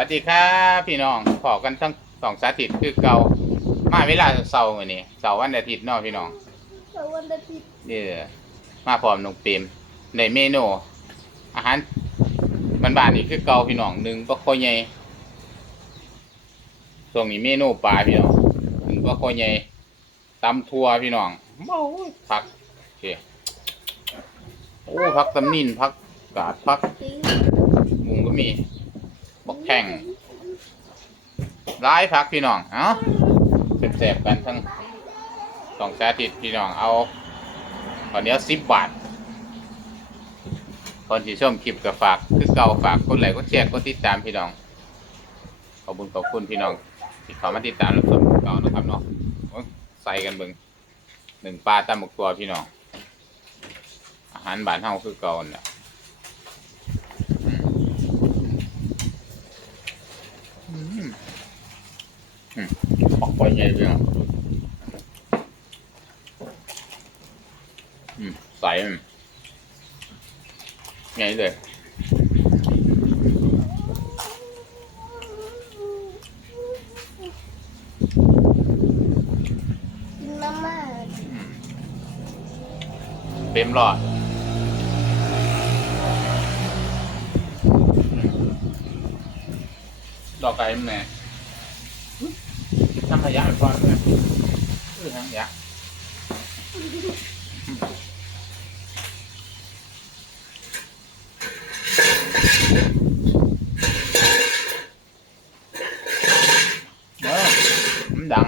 วัสดีครับพี่น้องขอกันทั้งสองสาธิตคือเก่ามาเวลาเสาร์มื้อนี้เสาร์วันอาทิตย์เนาะพี่น้องเสาร์วันอาทิตย์เออมาพร้อมน้องเปรมในเมนูอาหารบ้านๆนี่คือเก่าพี่น้องหนึ่งปลาคอใหญ่ช่วงนี้เมนูปลาพี่น้องหนึ่งปลาคอใหญ่ตำทั่วพี่น้องโอ้ยผักโอเคโอ้ผักตำนินผักกาดผักจริงหมูก็มี บักแข่งร้ายพักพี่น้องเอ้าแสบๆกันทั้งสองสาธิตพี่น้องเอาตอนนี้สิบบาทก่อนที่ชมคลิปกับฝากคือเก่าฝากกดไลค์กดแชร์กดติดตามพี่น้อง ขอบคุณขอบคุณพี่น้องที่เขามาติดตามรับชมเก่านะครับเนาะโอ้ยใส่กันเบิงหนึ่งปลาตามหมกตัวพี่น้องอาหารบ้านเฮาคือเก่าเนี่ย อืมออกไปใหญ่เลยอะอืมใสอืมใหญ่เลยกินมาม่าเต็มรอดดอกไก่มันแน่ ทำขยะไปก่อนเลยเออทำขยะเออมันดัง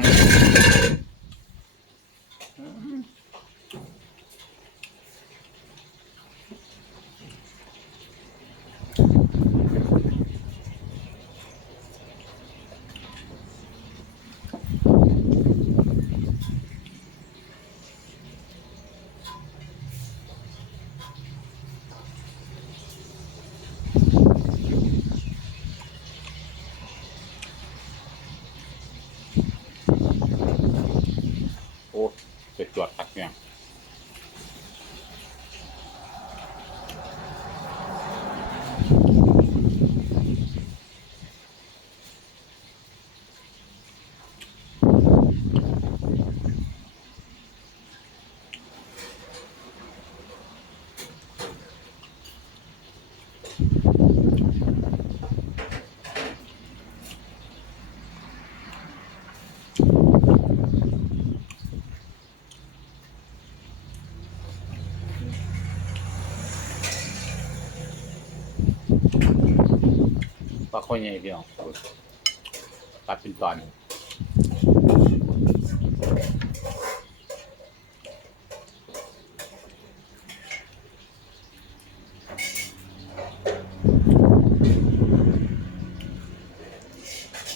ปลาข้อยใหญ่พี่น้องตัดเป็นตอน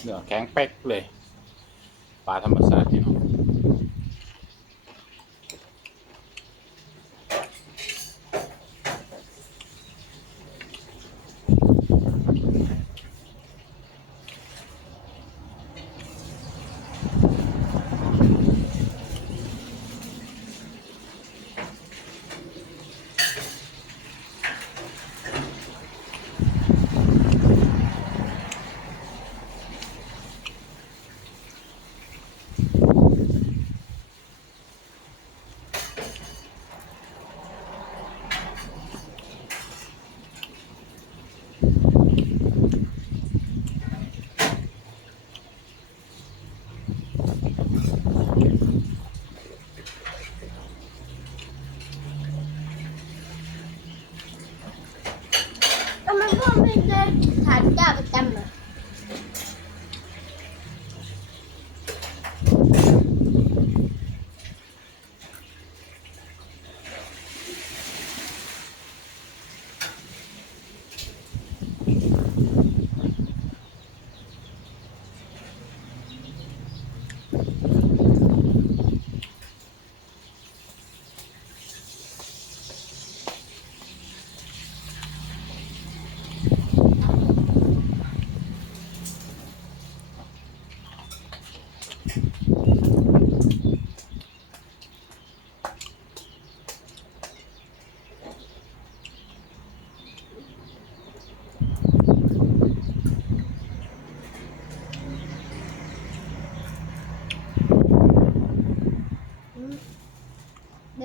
เนื้อแข็งเป๊กเลย ปลาธรรมชาติพี่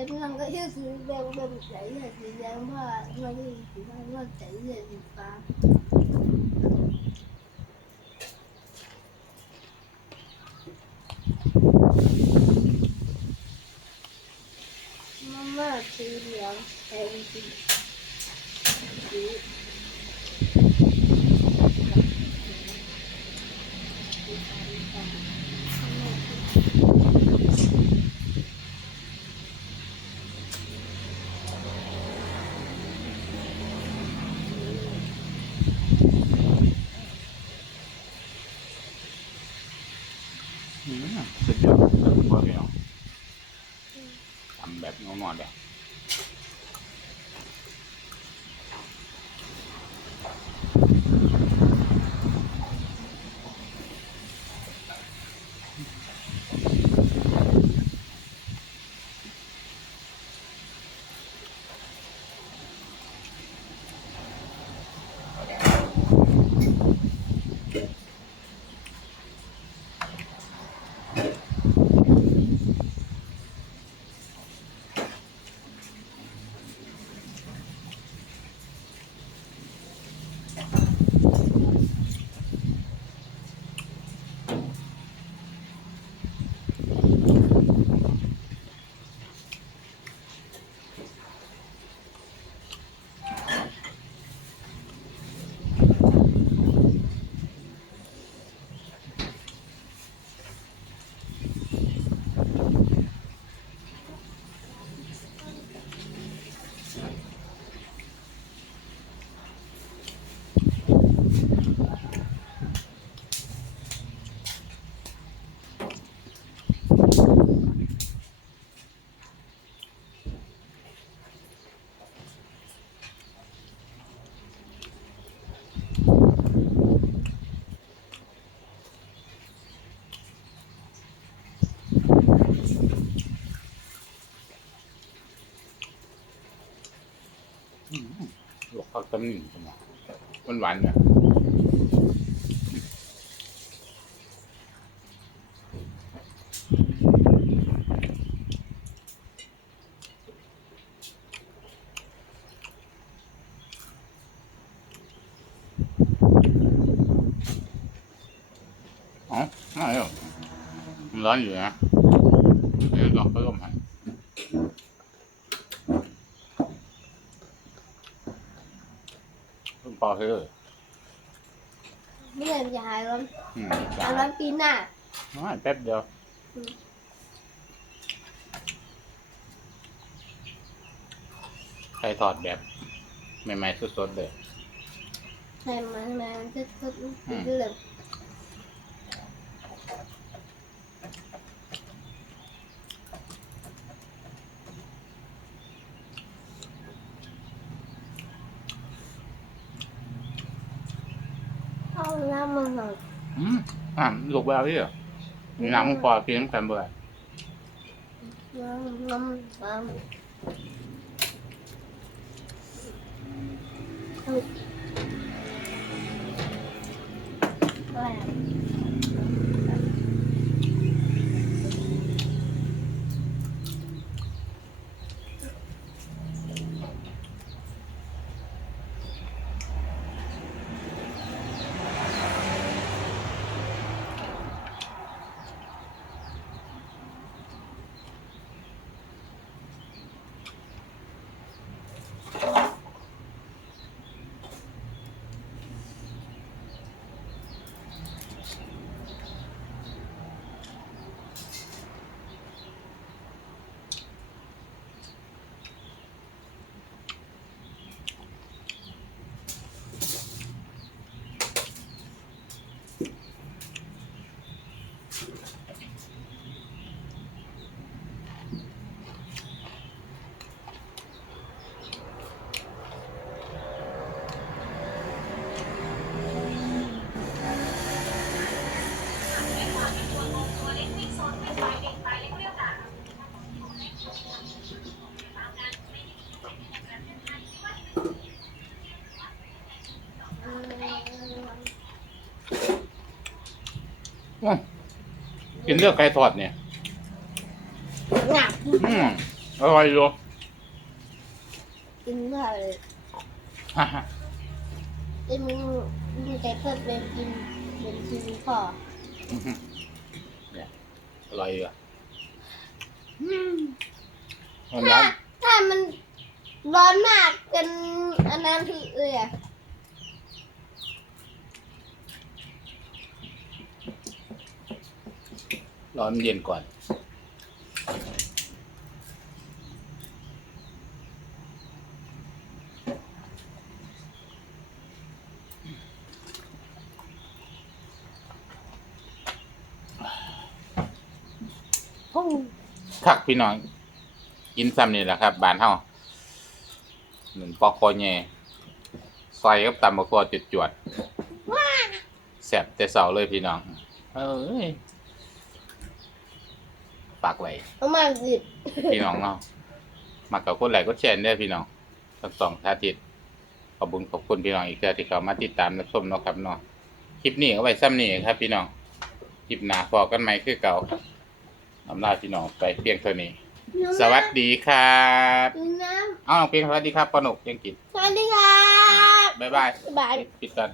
น้องยืดสีแดงเป็นใจเลือดสีแดงเพราะว่าวันนี้ สีฟ้าว่าใจเลือดสีฟ้ามาม่าสีเหลืองแดงสีสีอืมสุดยอดสุดยอดพี่น้องทำแบบงอนๆเลย ตำหนิใช่ไหมมันหวานเนี่ยอ๋อไม่หรอกมันร้อนอยู่นะเดี๋ยวลองเพิ่มให้ เพิ่มเปล่าเถอะไม่เห็นจะหายร้อนอืมหายร้อนปีหน้า น้อยแป๊บเดียวอืม ใครถอดแบบ ใหม่ๆสดๆเลยใช่ไหมมันจะจะอืมจะเหลือง เอาน้ำ มันหน่อยอืมอ่าลูกแววที่เหรอน้ำมันพอกินน้ำกันเบื่อน้ำน้ำน้ำ กินเลือกไก่ทอดเนี่ย หนักอืมอร่อยอยู่กินข้าวเลยไอ้มึงมึงใจเพิ่มเป็นกินเป็นกินพ่อเนี่ยอร่อยอยู่อะมันถ้าร้อนถ้ามันร้อนมากจนอันนั้นคือเอือ ร้อนเย็นก่อน คักพี่น้อง กินซ้ำนี่แหละครับบานเฮาหนึ่งปอกคอแง่ซอยกับตำบักตัวจุดจวดแซ่บแต่เสาเลยพี่น้อง เอ้ย ฝากไว้ประมาณสิบพี่น้องเนาะมากับคนไหลค์ก็แชร์ได้อพี่น้องทั้งสองท่าทิศขอบคุณขอบคุณพี่น้องอีกเทื่อที่เขามาติดตามรับชมเนาะครับเนาะคลิปนี้เอาไว้ซ้ำนี่ครับ พี่น้องคลิปหน้าพอกันไหมคือเก่าอำลาพี่น้องไปเพียงเท่านี้ สวัสดีครับน้เอาน้องเพียงสวัสดีครับปอนกยังกินำสวัสดีครับบ๊ายบายบ๊ายบาย ปิดกัน